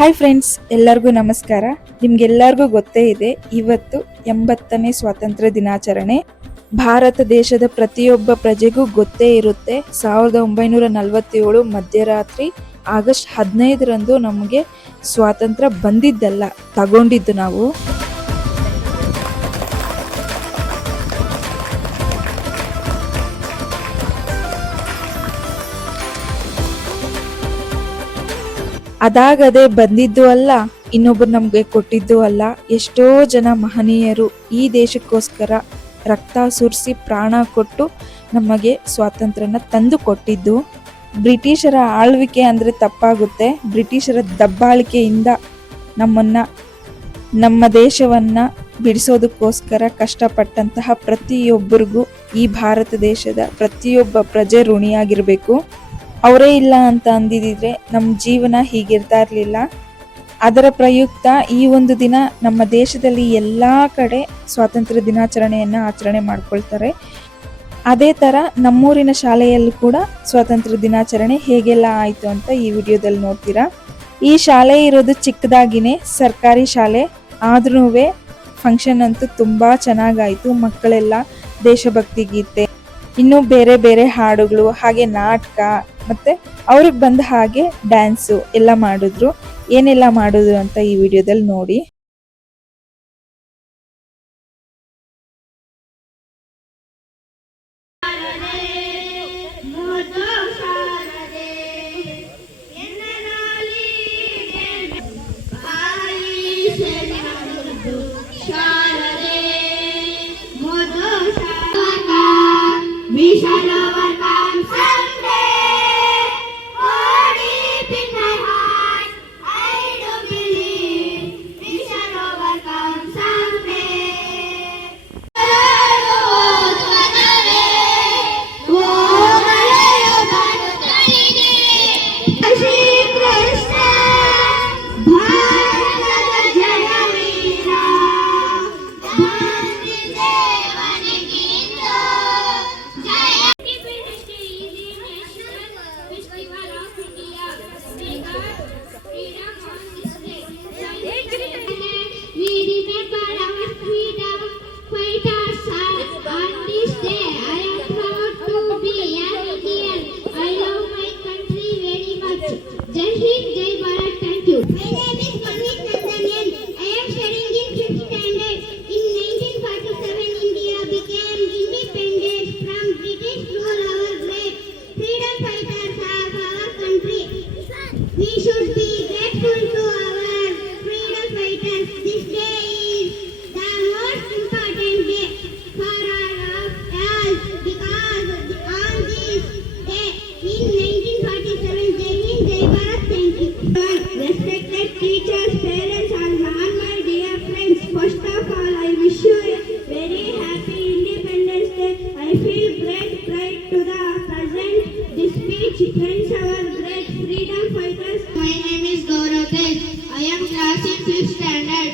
Hi friends, ಎಲ್ಲರಿಗೂ ನಮಸ್ಕಾರ. ನಿಮ್ಗೆಲ್ಲರಿಗೂ ಗೊತ್ತೇ ಇದೆ, ಇವತ್ತು 80ನೇ ಸ್ವಾತಂತ್ರ್ಯ ದಿನಾಚರಣೆ. ಭಾರತ ದೇಶದ ಪ್ರತಿಯೊಬ್ಬ ಪ್ರಜೆಗೂ ಗೊತ್ತೇ ಇರುತ್ತೆ, 1947 ಮಧ್ಯರಾತ್ರಿ ಆಗಸ್ಟ್ 15ರಂದು ನಮಗೆ ಸ್ವಾತಂತ್ರ್ಯ ಬಂದಿದ್ದಲ್ಲ, ತಗೊಂಡಿದ್ದು ನಾವು. ಅದಾಗದೆ ಬಂದಿದ್ದು ಅಲ್ಲ, ಇನ್ನೊಬ್ಬರು ನಮ್ಗೆ ಕೊಟ್ಟಿದ್ದು ಅಲ್ಲ. ಎಷ್ಟೋ ಜನ ಮಹನೀಯರು ಈ ದೇಶಕ್ಕೋಸ್ಕರ ರಕ್ತ ಸುರಿಸಿ ಪ್ರಾಣ ಕೊಟ್ಟು ನಮಗೆ ಸ್ವಾತಂತ್ರ್ಯನ ತಂದು ಕೊಟ್ಟಿದ್ದು. ಬ್ರಿಟಿಷರ ಆಳ್ವಿಕೆ ಅಂದ್ರೆ ತಪ್ಪಾಗುತ್ತೆ. ಬ್ರಿಟಿಷರ ದಬ್ಬಾಳಿಕೆಯಿಂದ ನಮ್ಮ ದೇಶವನ್ನ ಬಿಡಿಸೋದಕ್ಕೋಸ್ಕರ ಕಷ್ಟಪಟ್ಟಂತಹ ಪ್ರತಿಯೊಬ್ಬರಿಗೂ ಈ ಭಾರತ ದೇಶದ ಪ್ರತಿಯೊಬ್ಬ ಪ್ರಜೆ ಋಣಿಯಾಗಿರ್ಬೇಕು. ಅವರೇ ಇಲ್ಲ ಅಂತ ಅಂದಿದ್ರೆ ನಮ್ಮ ಜೀವನ ಹೀಗಿರ್ತಾ ಇರಲಿಲ್ಲ. ಅದರ ಪ್ರಯುಕ್ತ ಈ ಒಂದು ದಿನ ನಮ್ಮ ದೇಶದಲ್ಲಿ ಎಲ್ಲಾ ಕಡೆ ಸ್ವಾತಂತ್ರ್ಯ ದಿನಾಚರಣೆಯನ್ನ ಆಚರಣೆ ಮಾಡ್ಕೊಳ್ತಾರೆ. ಅದೇ ತರ ನಮ್ಮೂರಿನ ಶಾಲೆಯಲ್ಲೂ ಕೂಡ ಸ್ವಾತಂತ್ರ್ಯ ದಿನಾಚರಣೆ ಹೇಗೆಲ್ಲ ಆಯ್ತು ಅಂತ ಈ ವಿಡಿಯೋದಲ್ಲಿ ನೋಡ್ತೀರಾ. ಈ ಶಾಲೆ ಇರೋದು ಚಿಕ್ಕದಾಗಿನೇ ಸರ್ಕಾರಿ ಶಾಲೆ, ಆದ್ರೂ ಫಂಕ್ಷನ್ ಅಂತೂ ತುಂಬಾ ಚೆನ್ನಾಗಾಯ್ತು. ಮಕ್ಕಳೆಲ್ಲ ದೇಶಭಕ್ತಿ ಗೀತೆ, ಇನ್ನು ಬೇರೆ ಬೇರೆ ಹಾಡುಗಳು, ಹಾಗೆ ನಾಟಕ, ಮತ್ತೆ ಅವ್ರಿಗೆ ಬಂದ ಹಾಗೆ ಡ್ಯಾನ್ಸು ಎಲ್ಲ ಮಾಡಿದ್ರು. ಏನೆಲ್ಲ ಮಾಡಿದ್ರು ಅಂತ ಈ ವಿಡಿಯೋದಲ್ಲಿ ನೋಡಿ.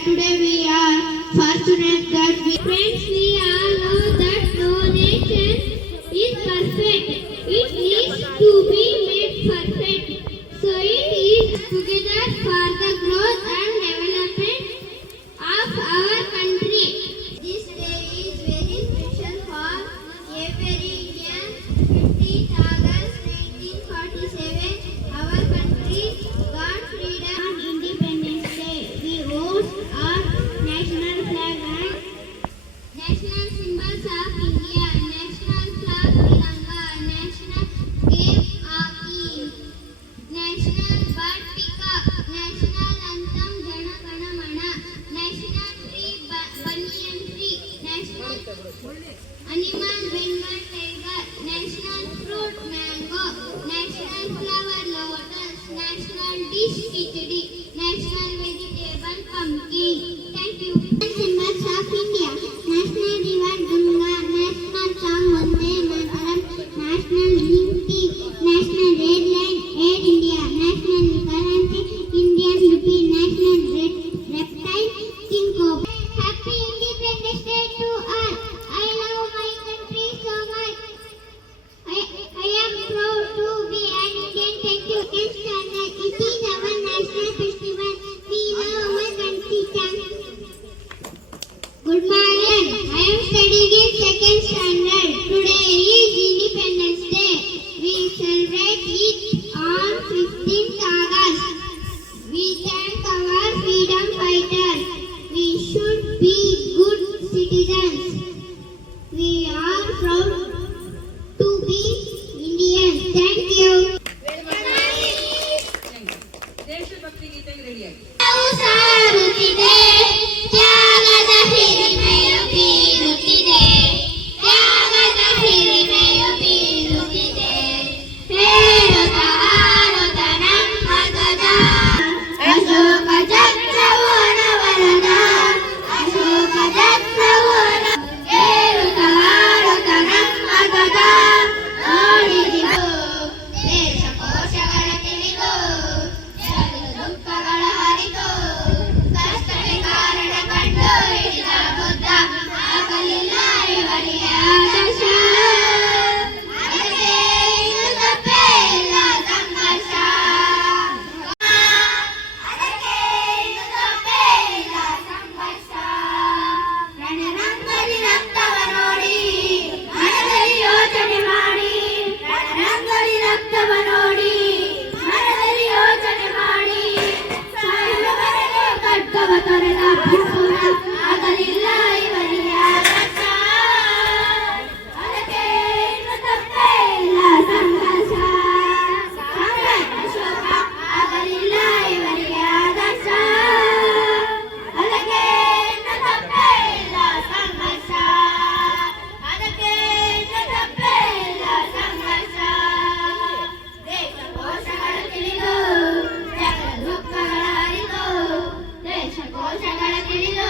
Today we are fortunate that friends, we all know that no nation is perfect. It needs to be made perfect. So it is together for the growth and development of our country. This day is very special for every Indian. 15th August 1947, our country got freedom. On Independence Day, we host our national flag and national symbols of India, national flag Tiranga, national game hockey, national bird peacock, national anthem Jana Gana Mana, national tree banyan tree, national animal Bengal tiger, national fruit mango, national flower lotus, national dish khichdi, national vegetable pumpkin. Thank you. Symbols of India: national river Ganga, national song Vande Mataram, national drink tea, national airline Air India, national currency Indian rupee, national reptile king cobra. Happy Independence Day to all. I love my country so much. I am proud to be an Indian. Thank you. It is our national festival. is Independence Day. We celebrate it on 15th August. We thank our freedom fighters. We should be good citizens. We are proud to be Indians. Thank you. ದೇಶಭಕ್ತಿ ಗೀತೆಗೆ ರೆಡಿಯಾಗಿ ಸಾರುತ್ತಿದೆ ತ್ಯಾಗದ ಹಿರಿಮೆಯು ಬೀರುತ್ತಿದೆ ತ್ಯಾಗದ ಹಿರಿಮೆಯು ಬೀರುತ್ತಿದೆ ಹೇಳುತ್ತ ಹಾರುತ್ತ ನಮ್ಮ ಗದ ಅಶೋಕ ಚಕ್ರವು ನವರದ ಅಶೋಕ ಚಕ್ರವು ಹೇಳುತ್ತ ಹಾರುತ್ತ ನಮ್ಮ ಗದ ನೋಡಿದಿರು ದೇಶ ಕೋಶಗಳ ತಿಳಿದು ದುಃಖಗಳ ಹರಿತು ಕಷ್ಟಕ್ಕೆ ಕಾರಣ ಕಂಡು ಹಿಡಿದ ಬುದ್ಧ ಆಗಲಿಲ್ಲ ಇವರಿಗೆ ಆದರ್ಶ ಅದಕ್ಕೆ ಇನ್ನು ತಪ್ಪೇ ಇಲ್ಲ ಸಂಘರ್ಷ ಅದಕ್ಕೆ ಇನ್ನು ತಪ್ಪೇ ಇಲ್ಲ ಸಂಘರ್ಷ ರಣರಂಗದಲ್ಲಿ ರಕ್ತವ ನೋಡಿ ಮನದಲ್ಲಿ ಯೋಚನೆ ಮಾಡಿ ರಣರಂಗದಲ್ಲಿ ರಕ್ತವ ನೋಡಿ ಮನದಲ್ಲಿ ಯೋಚನೆ ಮಾಡಿ ಸಾಯುವವರೆಗೂ ಖಡ್ಗವ ತೊರೆದ ಭೀಷ್ಮನ ಆಗಲಿಲ್ಲ ಇವರಿಗೆ ಆದರ್ಶ ಅದಕ್ಕೆ ಇನ್ನು ತಪ್ಪೇ ಇಲ್ಲ ಸಂಘರ್ಷ ಸಾಮ್ರಾಟ್ ಅಶೋಕ ಆಗಲಿಲ್ಲ ಇವರಿಗೆ ಆದರ್ಶ ಅದಕ್ಕೆ ಇನ್ನು ತಪ್ಪೇ ಇಲ್ಲ ಸಂಘರ್ಷ ಅದಕ್ಕೆ ಇನ್ನು ತಪ್ಪೇ ಇಲ್ಲ ಸಂಘರ್ಷ ದೇಶ ಕೋಶಗಳ ತಿಳಿದು ಜಗದ ದುಃಖಗಳ ಹರಿತು ದೇಶ ಕೋಶಗಳ ತಿಳಿದು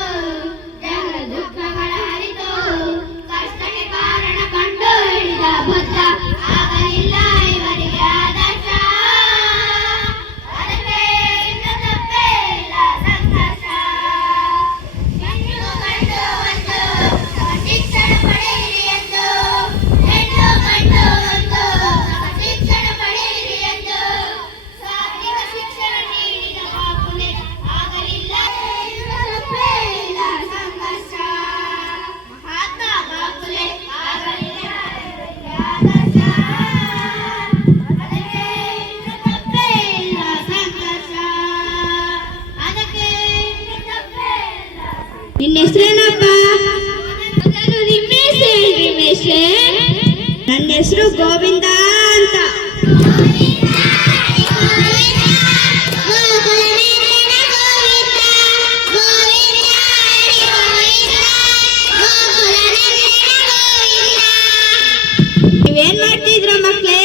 ಜಗದ ದುಃಖಗಳ ಹರಿತು ಕಷ್ಟಕ್ಕೆ ಕಾರಣ ಕಂಡು ಹಿಡಿದ ಬುದ್ಧ ಆಗಲಿಲ್ಲ ಇವರಿಗೆ ಆದರ್ಶ ಅದಕ್ಕೆ ಇನ್ನು ತಪ್ಪೇ ಇಲ್ಲ ಸಂಘರ್ಷ ಹೆಣ್ಣು ಗಂಡು ಒಂದು ಶಿಕ್ಷಣ ಪಡೆಯಿರಿ ಎಂದು ಹೆಣ್ಣು ಗಂಡು ಒಂದು ಶಿಕ್ಷಣ ಪಡೆಯಿರಿ ಎಂದು ಸಾರ್ವಜನಿಕ ಶಿಕ್ಷಣ ನೀಡಿದ ಬಾಪುಲೆ ಆಗಲಿಲ್ಲ ಇನ್ನು ತಪ್ಪೇ ಇಲ್ಲ ಸಂಘರ್ಷ ಮಹಾತ್ಮ ಬಾಪುಲೆ ಆಗಲಿಲ್ಲ ಇವರಿಗೆ ಆದರ್ಶ ಅದಕ್ಕೆ ಇನ್ನು ತಪ್ಪೇ ಇಲ್ಲ ಸಂಘರ್ಷ ಅದಕ್ಕೆ ಇನ್ನು ತಪ್ಪೇ ಇಲ್ಲ ನಿನ್ನ ಹೆಸರೇನಪ್ಪ ಮೊದಲು ನಿಮ್ಮ ಹೆಸರು ರಮೇಶ್ ನನ್ನ ಹೆಸರು ಗೋವಿಂದ ಅಂತ ನೀವೇನ್ ಮಾಡ್ತಿದ್ರ ಮಕ್ಳೇ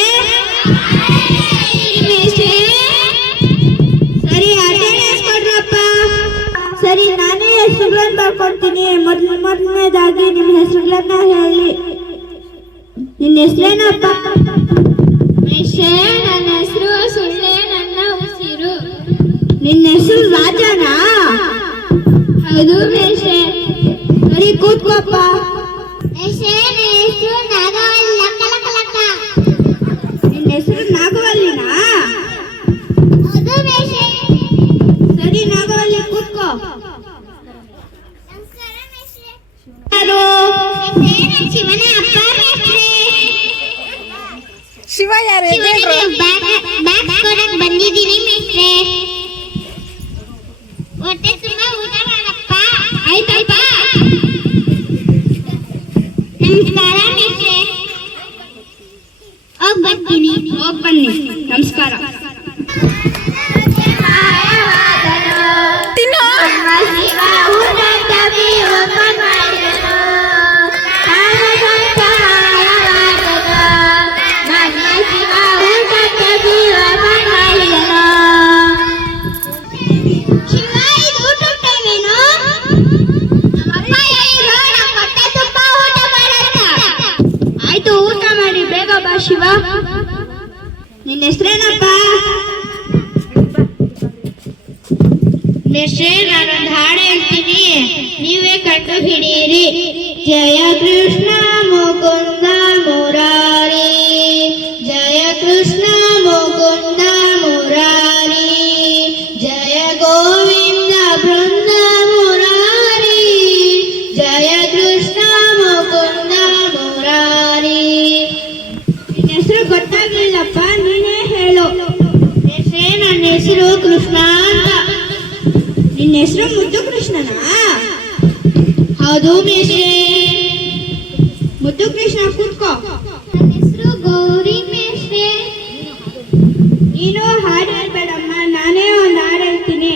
ಸರಿ ಅಟೆಂಡೆನ್ಸ್ ಕೊಡ್ರಪ್ಪ ಸರಿ ನಾನೇ ಹೆಸರುಗಳನ್ನ ಬರ್ಕೊಡ್ತೀನಿ ಮೊದಲನೇದಾಗಿ ನಿಮ್ಮ ಹೆಸರುಗಳನ್ನ ಹೇಳಿ ನಿನ್ನ ಹೆಸರೇನಪ್ಪ ನನ್ನ ಹೆಸರು ಸುಳ್ಳೆ ನನ್ನ ಉಸಿರು ನಿನ್ನ ಹೆಸರು ರಾಜನಾ ಹೌದು ಮೇಷೆ ಸರಿ ಕೂತ್ಕೋಪ್ಪ ಹೆಸರು ನಾಗವಲ್ಲಿ ಲಕ್ಕ ನಿನ್ನ ಹೆಸರು ನಾಗವಲ್ಲಿನಾ ಹೌದು ಮೇಷೆ ಸರಿ ನಾಗವಲ್ಲಿ ಕೂತ್ಕೋ ಯಾರು ಶಿವನ ಅಪ್ಪ ಶಿವ ಯಾರು ಬ್ಯಾಗ್ ಬಂದಿದ್ದೀನಿ ಮೇಷ್ಟ್ರೆ ಹೊಟ್ಟೆ ತುಂಬಾ ಊಟ ಮಾಡಪ್ಪ ಆಯ್ತಪ್ಪ ನಮಸ್ಕಾರ ಮೇಷ್ಟ್ರೆ ಬರ್ತೀನಿ ಬನ್ನಿ ನಮಸ್ಕಾರ ಆಯ್ತು ಊಟ ಮಾಡಿ ಬೇಗ ಬಾ ಶಿವ ನಿನ್ನ ಹೆಸರೇನಪ್ಪ ನಾನೊಂದು ಹಾಡು ಹೇಳ್ತೀನಿ ನೀವೇ ಕಂಡು ಹಿಡಿಯಿರಿ ಜಯ ಕೃಷ್ಣ ಮುಕುಂದ ಮುರಾರಿ ಜಯ ಕೃಷ್ಣ ಮುಕುಂದ ಮುರಾರಿ ಜಯ ಗೋವಿಂದ ಬೃಂದ ಮುರಾರಿ ಜಯ ಕೃಷ್ಣ ಮುಕುಂದ ಮುರಾರಿ ಗೊತ್ತಿಲ್ಲಪ್ಪ, ನೀನೇ ಹೇಳು. ಮೇಷ್ಟ್ರೆ, ನನ್ನ ಹೆಸರು ಕೃಷ್ಣ ಅಂತ. ನಿನ್ನ ಹೆಸರು ಮುದ್ದು ಕೃಷ್ಣನಾ? ಹೌದು ಮೇಷ್ಟ್ರೆ. ಮುದ್ದು ಕೃಷ್ಣ, ಕೂತ್ಕೋ. ನನ್ನ ಹೆಸರು ಗೌರಿ ಮೇಷ್ಟ್ರೆ. ನೀನು ಹಾಡು ಹೇಳ್ಬೇಡಮ್ಮ, ನಾನೇ ಒಂದು ಹಾಡು ಹೇಳ್ತೀನಿ.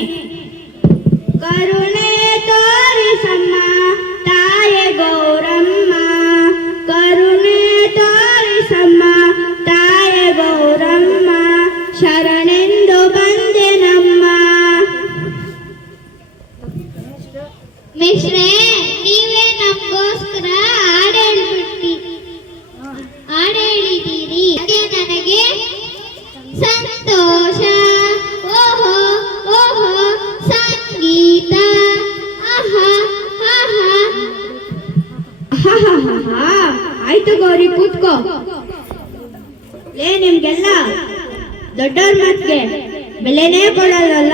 ಕರುಣೆ ತೋರಿಸಮ್ಮ ತಾಯೆ ಗೌರಮ್ಮ, ಕರುಣೆ ತೋರಿಸಮ್ಮ ತಾಯೆ ಗೌರಮ್ಮ, ಶರಣೆಂದು ಬಂದೆ ನಮ್ಮ. ಮಿಶ್ರೇ, ನೀವೇ ನಮಗೋಸ್ಕರ ಹಾಡು ಹೇಳಿದ್ದೀರಿ. ನನಗೆ ಸಂತೋಷ. ಓಹೋ ಓಹೋ ಸಂಗೀತ. ಆಹಾ ಆಹಾ. ಆಯ್ತು ಗೌರಿ, ಕೂತ್ಕೋ. ನಿಮ್ಗೆಲ್ಲ ದೊಡ್ಡವ್ರ ಮಾತಿಗೆ ಬೆಲೆನೇ ಕೊಡಲ್ಲ.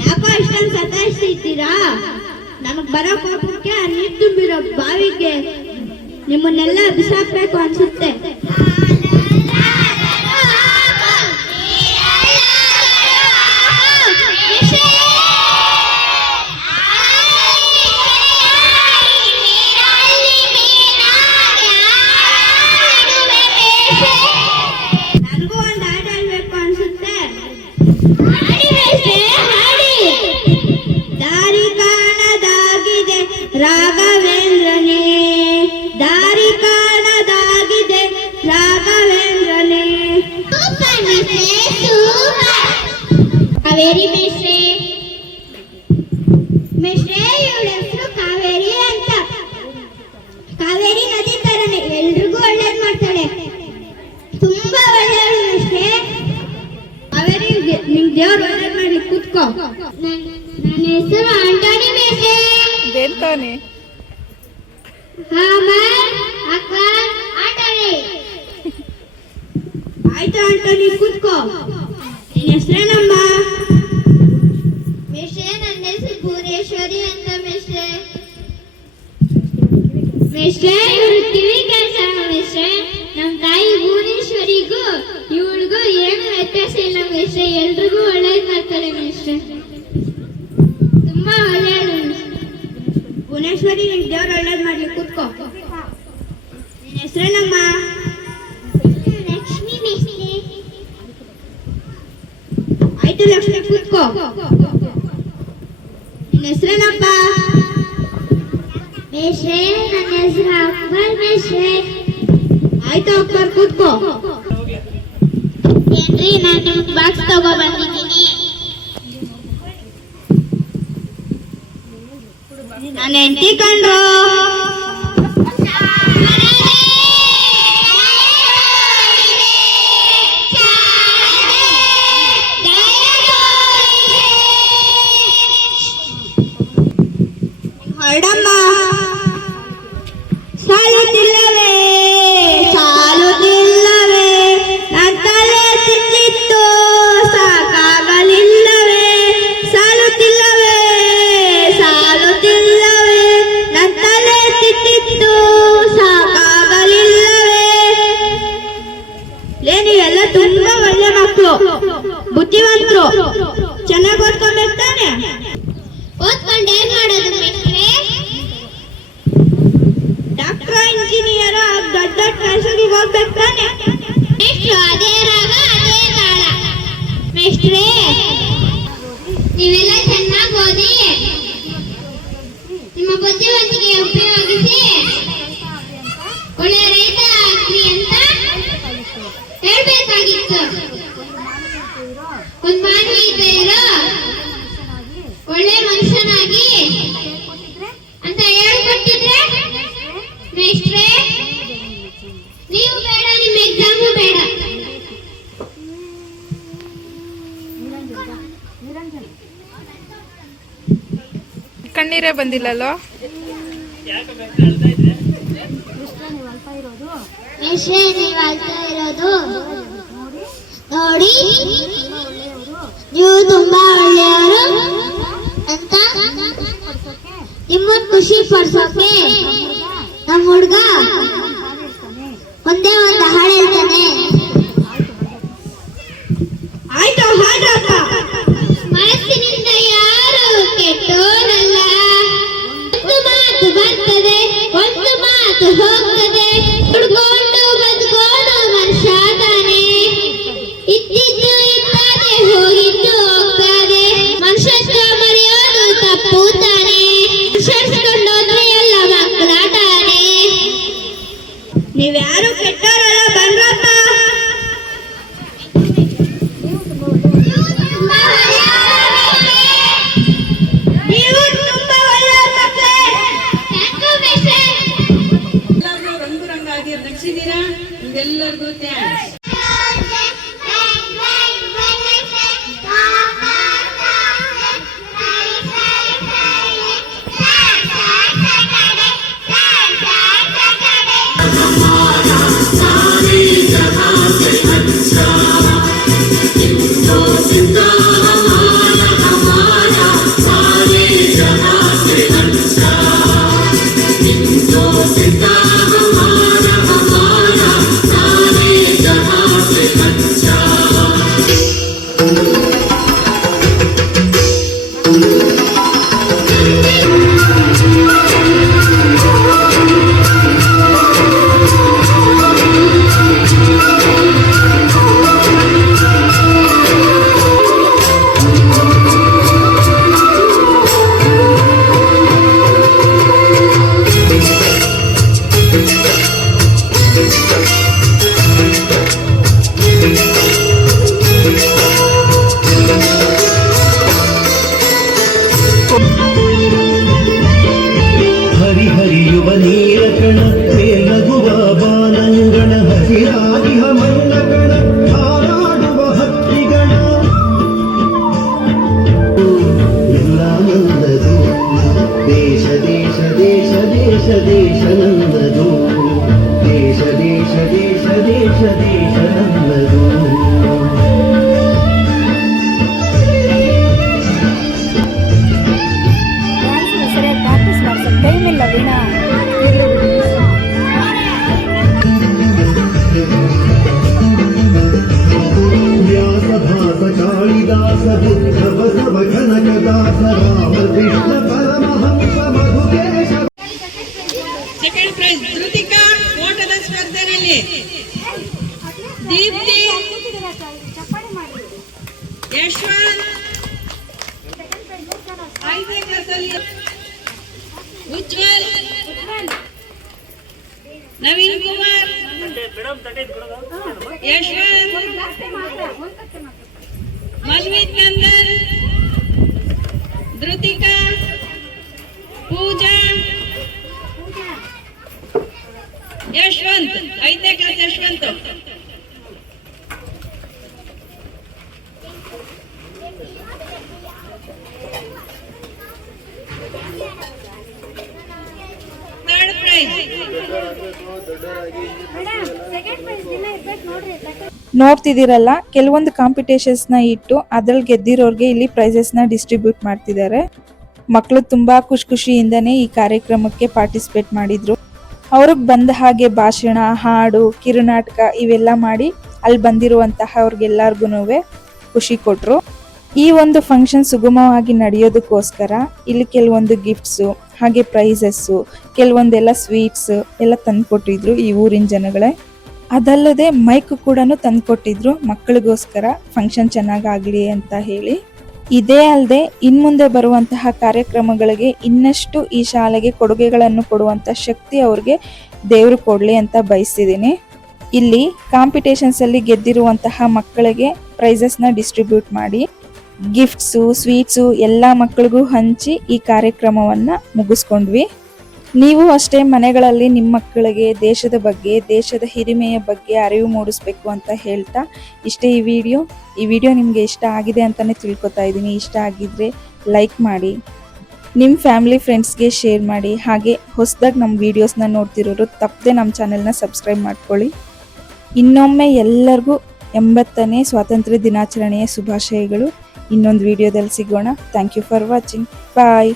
ಯಾಕೋ ಇಷ್ಟೊಂದು ಸತಾಯಿಸ್ತಿದ್ದೀರಾ? ನಮಗ್ ಬರೋ ಕೋಪಕ್ಕೆ ನೀರು ತುಂಬಿರೋ ಬಾವಿಗೆ ನಿಮ್ಮನ್ನೆಲ್ಲ ಬಿಸಾಕ್ಬೇಕು ಅನ್ಸುತ್ತೆ. ನನಗೂ ಒಂದು ಹಾಡು ಹೇಳ್ಬೇಕು ಅನ್ಸುತ್ತೆ. ದಾರಿ ಕಾಣದಾಗಿದೆ ರಾಘವೇಂದ್ರನೇ, ದಾರಿ ಕಾಣದಾಗಿದೆ ರಾಘವೇಂದ್ರನೇ. ಕಾವೇರಿ ಮೇಷ್ಟ್ರೆ. ಮೇಷ್ಟ್ರೆ, ಇವಳ ಹೆಸರು ಕಾವೇರಿ ಅಂತ. ಕಾವೇರಿ ನದಿ ತರನೇ ಎಲ್ರಿಗೂ ಒಳ್ಳೇದ್ ಮಾಡ್ತಾಳೆ. ತುಂಬಾ ಒಳ್ಳೆಯವಳು ಮೇಷ್ಟ್ರೆ. ಕಾವೇರಿ, ನಿಮ್ ದೇವ್ರು ಒಳ್ಳೇದ್ ಮಾಡಿ, ಕೂತ್ಕೋ. ನನ್ನ ಹೆಸರು ಆಂಟೋನಿ ಮೇಷ್ಟ್ರೆ. ದೇಂತಾನೆ ಆಯ್ತು ಆಂಟೋನಿ, ಕೂತ್ಕೋ. ನಿನ್ನ ಹೆಸರೇನಮ್ಮ? ಮೇಷ್ಟ್ರೆ, ನನ್ನ ಹೆಸರು ಭುವನೇಶ್ವರಿ ಅಂತ ಮೇಷ್ಟ್ರೆ. ಮೇಷ್ಟ್ರೆ, ಇವ್ರು ಕಿವಿ ಕೆಲಸ ಮೇಷ್ಟ್ರೆ. ನಮ್ಮ ತಾಯಿ ಭುವನೇಶ್ವರಿಗೂ ಇವಳಿಗೂ ಏನು ವ್ಯತ್ಯಾಸ ಇಲ್ಲ ಮೇಷ್ಟ್ರೆ. ಎಲ್ರಿಗೂ ಒಳ್ಳೇದು ಮಾಡ್ತಾಳೆ ಮೇಷ್ಟ್ರೆ. ತುಂಬಾ ಒಳ್ಳೆಯಳು ಭುವನೇಶ್ವರಿ. ನಿನ್ ದೇವ್ರು ಒಳ್ಳೇದು ಮಾಡ್ಲಿ, ಕೂತ್ಕೋ. ನಿನ್ನ ಹೆಸರೇನಮ್ಮ? ಲಕ್ಷ್ಮಿ ಮೇಷ್ಟ್ರೆ. ಆಯ್ತು ಲಕ್ಷ್ಮಿ, ಕೂತ್ಕೋ. ನಿನ್ನ ಹೆಸರೇನಪ್ಪ? ಮೇಷ್ಟ್ರೆ, ನನ್ನ ಹೆಸರು ಅಕ್ಬರ್ ಮೇಷ್ಟ್ರೆ. ಆಯ್ತು ಅಕ್ಬರ್, ಕೂತ್ಕೋ. ಏನ್ರಿ, ನಾನು ನಿಮ್ಗೆ ಬಾಕ್ಸ್ ತಗೋ ಬಂದಿದ್ದೀನಿ. ನನ್ನ ಹೆಂಡತಿ ಕಂಡ್ರು. ಹೊರಡಮ್ಮ. ಸಾಲುತ್ತಿಲ್ಲವೇ ಸಾಲುತ್ತಿಲ್ಲವೇ, ನನ್ನ ತಲೆ ತಿಂದಿತ್ತು ಸಾಕಾಗಲಿಲ್ಲವೇ. ಸಾಲುತ್ತಿಲ್ಲವೇ ಸಾಲುತ್ತಿಲ್ಲವೇ, ನನ್ನ ತಲೆ ತಿಂದಿತ್ತು ಸಾಕಾಗಲಿಲ್ಲವೇ. ನೀವೆಲ್ಲ ತುಂಬಾ ಒಳ್ಳೆ ಮಕ್ಕಳು, ಬುದ್ಧಿವಂತರು. ಚೆನ್ನಾಗಿ ಓದ್ಕೊಂಡ್ಬಿಡ್ತಾನೆ. ಓದ್ಕೊಂಡು ಏನ್ ಮಾಡೋದು ಮೇಷ್ಟ್ರೆ? ಡಾಕ್ಟರ್, ಇಂಜಿನಿಯರ್, ದೊಡ್ಡ ದೊಡ್ಡ ಕೆಲಸಕ್ಕೆ ಹೋಗ್ಬೇಕು ತಾನೆ. ಮೇಷ್ಟ್ರು, ಅದೇ ರಾಗ ಅದೇ ತಾಳ. ಮೇಷ್ಟ್ರೆ, ನೀವೆಲ್ಲ ಚೆನ್ನಾಗಿ ಓದಿ ನಿಮ್ಮ ಬುದ್ಧಿವಂತಿಕೆ ಉಪಯೋಗಿಸಿ ಒಳ್ಳೆ ರೈತ ಆಗ್ರಿ ಅಂತ ಹೇಳ್ಬೇಕಾಗಿತ್ತು. ಒಂದು ಮಾನವೀಯತೆ ಇರೋ ಒಳ್ಳೆ ಮನುಷ್ಯನಾಗಿ ಅಂತ ಹೇಳ್ಕೊಟ್ಟಿದ್ರೆ ಮೇಷ್ಟ್ರೆ, ನೀವು ಬೇಡ, ನಿಮ್ಮ ಎಕ್ಸಾಮು ಬೇಡ. ಕಣ್ಣೀರೇ ಬಂದಿಲ್ಲಲ್ಲೋ. ಮೇಷ್ಟ್ರೆ ನೀವು ಅಳ್ತಾ ಇರೋದು ನೋಡಿ ನೀವು ತುಂಬಾ ಒಳ್ಳೆಯವರು ಅಂತ ನಿಮ್ಮನ್ ಖುಷಿ ಪಡಿಸೋಕೆ ನಮ್ಮ ಹುಡುಗ ಒಂದೇ ಒಂದು ಹಾಡು ಹೇಳ್ತಾನೆ. ಆಯ್ತು ಹಾಡ್ರಪ್ಪ. ಮನಸ್ಸಿನಿಂದ ಯಾರು ಕೆಟ್ಟೋರಲ್ಲ, ಒಂದು ಮಾತು ಬರ್ತದೆ ಒಂದು ಮಾತು ಹೋಗ್ತದೆ, ಹುಡ್ಕೊಂಡು ಬದುಕೋನು ಮನುಷ್ಯ ತಾನೆ, ಇದ್ದಿದ್ದು ಇರ್ತದೆ ಹೋಗಿದ್ದು ಹೋಗ್ತದೆ, ಮನುಷ್ಯತ್ವ ಮರೆಯೋದು ತಪ್ಪು ತಾನೆ, ಮನುಷ್ಯರ್ಸ್ಕೊಂಡೋದ್ರೆ ಎಲ್ಲ ಮಕ್ಕಳಾಟಾನೆ. ನೀವ್ಯಾರು ಕೆಟ್ಟವರಲ್ಲ ಬಂದ್ರಪ್ಪ. ನೀವು ತುಂಬಾ ಒಳ್ಳೆಯ ಮಕ್ಕಳೇ. ಎಲ್ಲರೂ ರಂಗು ರಂಗಾಗಿ ನಗಿಸಿದ್ದೀರಾ, ನಿಮ್ಗೆಲ್ಲರಿಗೂ ಥ್ಯಾಂಕ್ಸ್. ಹರಿಹರಿಯುವ ನೀಲಕಣ ಮೇಲಗುವ ಬಾನಂಗಣ ಹಸಿರಾಗಿಹ ಮಣ್ಣಗಣ ಹಾರಾಡುವ ಹಕ್ಕಿಗಣ ಎಲ್ಲ ನಂದದು ದೇಶ ದೇಶ ದೇಶ ದೇಶ ದೇಶ ನಂದದು ದೇಶ ದೇಶ ದೇಶ ದೇಶ ದೇಶ ನಂದದು. ವ್ಯಾಸಭಾಸ ಕಾಳಿದಾಸ ಬುದ್ಧ ಬಸವ ಕನಕದಾಸ ರಾಮ ಕೃಷ್ಣ ಪರಮಹಂಸ ಮಧುಕೇಶ. ಸೆಕೆಂಡ್ ಪ್ರೈಸ್ ಧೃತಿಕಾ ಓಟದ ಸ್ಪರ್ಧೆಯಲ್ಲಿ, ದೀಪ್ತಿ, ಯಶವಂತ್, 5ನೇ ಕ್ಲಾಸಲ್ಲಿ ಉಜ್ವಲ್, ನವೀನ್ ಕುಮಾರ್, ಯಶವಂತ್, ಮನ್ವಿತ್ ನಂದನ್, ಧೃತಿಕಾ, ಪೂಜಾ, ಯಶವಂತ್, 5ನೇ ಕ್ಲಾಸ್ ಯಶವಂತ್. ಥರ್ಡ್ ಪ್ರೈಸ್ ನೋಡ್ತಿದ್ದೀರಲ್ಲ, ಕೆಲವೊಂದು ಕಾಂಪಿಟೇಷನ್ಸ್ ನ ಇಟ್ಟು ಅದ್ರಲ್ಲಿ ಗೆದ್ದಿರೋರ್ಗೆ ಇಲ್ಲಿ ಪ್ರೈಸಸ್ ನ ಡಿಸ್ಟ್ರಿಬ್ಯೂಟ್ ಮಾಡ್ತಿದ್ದಾರೆ. ಮಕ್ಕಳು ತುಂಬಾ ಖುಷಿಯಿಂದನೇ ಈ ಕಾರ್ಯಕ್ರಮಕ್ಕೆ ಪಾರ್ಟಿಸಿಪೇಟ್ ಮಾಡಿದ್ರು. ಅವ್ರಿಗೆ ಬಂದ ಹಾಗೆ ಭಾಷಣ, ಹಾಡು, ಕಿರುನಾಟಕ ಇವೆಲ್ಲ ಮಾಡಿ ಅಲ್ಲಿ ಬಂದಿರುವಂತಹ ಅವ್ರಿಗೆಲ್ಲರಿಗೂ ಖುಷಿ ಕೊಟ್ರು. ಈ ಒಂದು ಫಂಕ್ಷನ್ ಸುಗಮವಾಗಿ ನಡೆಯೋದಕ್ಕೋಸ್ಕರ ಇಲ್ಲಿ ಕೆಲವೊಂದು ಗಿಫ್ಟ್ಸು, ಹಾಗೆ ಪ್ರೈಸಸ್ಸು, ಕೆಲವೊಂದೆಲ್ಲ ಸ್ವೀಟ್ಸ್ ಎಲ್ಲ ತಂದ್ಕೊಟ್ಟಿದ್ರು ಈ ಊರಿನ ಜನಗಳೇ. ಅದಲ್ಲದೆ ಮೈಕ್ ಕೂಡ ತಂದ್ಕೊಟ್ಟಿದ್ರು ಮಕ್ಕಳಿಗೋಸ್ಕರ ಫಂಕ್ಷನ್ ಚೆನ್ನಾಗಾಗ್ಲಿ ಅಂತ ಹೇಳಿ. ಇದೇ ಅಲ್ಲದೆ ಇನ್ಮುಂದೆ ಬರುವಂತಹ ಕಾರ್ಯಕ್ರಮಗಳಿಗೆ ಇನ್ನಷ್ಟು ಈ ಶಾಲೆಗೆ ಕೊಡುಗೆಗಳನ್ನು ಕೊಡುವಂತ ಶಕ್ತಿ ಅವ್ರಿಗೆ ದೇವರು ಕೊಡ್ಲಿ ಅಂತ ಬಯಸ್ತಿದ್ದೀನಿ. ಇಲ್ಲಿ ಕಾಂಪಿಟೇಷನ್ಸ್ ಅಲ್ಲಿ ಗೆದ್ದಿರುವಂತಹ ಮಕ್ಕಳಿಗೆ ಪ್ರೈಸಸ್ ನ ಡಿಸ್ಟ್ರಿಬ್ಯೂಟ್ ಮಾಡಿ ಗಿಫ್ಟ್ಸು, ಸ್ವೀಟ್ಸು ಎಲ್ಲ ಮಕ್ಕಳಿಗೂ ಹಂಚಿ ಈ ಕಾರ್ಯಕ್ರಮವನ್ನ ಮುಗಿಸ್ಕೊಂಡ್ವಿ. ನೀವು ಅಷ್ಟೇ ಮನೆಗಳಲ್ಲಿ ನಿಮ್ಮ ಮಕ್ಕಳಿಗೆ ದೇಶದ ಬಗ್ಗೆ, ದೇಶದ ಹಿರಿಮೆಯ ಬಗ್ಗೆ ಅರಿವು ಮೂಡಿಸ್ಬೇಕು ಅಂತ ಹೇಳ್ತಾ ಇಷ್ಟೇ ಈ ವಿಡಿಯೋ ನಿಮಗೆ ಇಷ್ಟ ಆಗಿದೆ ಅಂತಾನೆ ತಿಳ್ಕೊತಾ ಇದ್ದೀನಿ. ಇಷ್ಟ ಆಗಿದ್ರೆ ಲೈಕ್ ಮಾಡಿ, ನಿಮ್ಮ ಫ್ಯಾಮಿಲಿ ಫ್ರೆಂಡ್ಸ್ಗೆ ಶೇರ್ ಮಾಡಿ. ಹಾಗೆ ಹೊಸದಾಗಿ ನಮ್ಮ ವೀಡಿಯೋಸ್ನ ನೋಡ್ತಿರೋರು ತಪ್ಪದೆ ನಮ್ಮ ಚಾನೆಲ್ನ ಸಬ್ಸ್ಕ್ರೈಬ್ ಮಾಡ್ಕೊಳ್ಳಿ. ಇನ್ನೊಮ್ಮೆ ಎಲ್ಲರಿಗೂ 80ನೇ ಸ್ವಾತಂತ್ರ್ಯ ದಿನಾಚರಣೆಯ ಶುಭಾಶಯಗಳು. ಇನ್ನೊಂದು ವಿಡಿಯೋದಲ್ಲಿ ಸಿಗೋಣ. Thank you for watching. Bye.